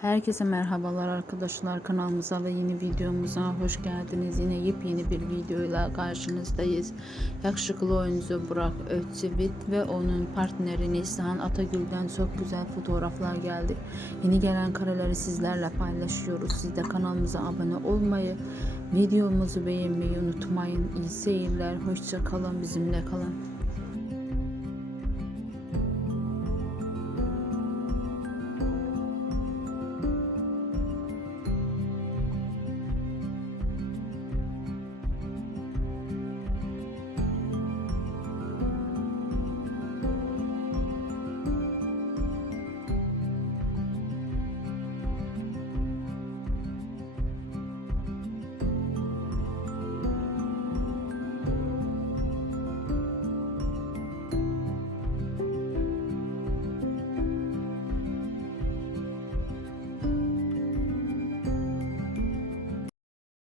Herkese merhabalar arkadaşlar, kanalımıza ve yeni videomuza hoş geldiniz. Yine yepyeni bir videoyla karşınızdayız. Yakışıklı oyuncu Burak Özçivit ve onun partneri Neslihan Atagül'den çok güzel fotoğraflar geldi. Yeni gelen kareleri sizlerle paylaşıyoruz. Siz de kanalımıza abone olmayı, videomuzu beğenmeyi unutmayın. İyi seyirler, hoşça kalın, bizimle kalın.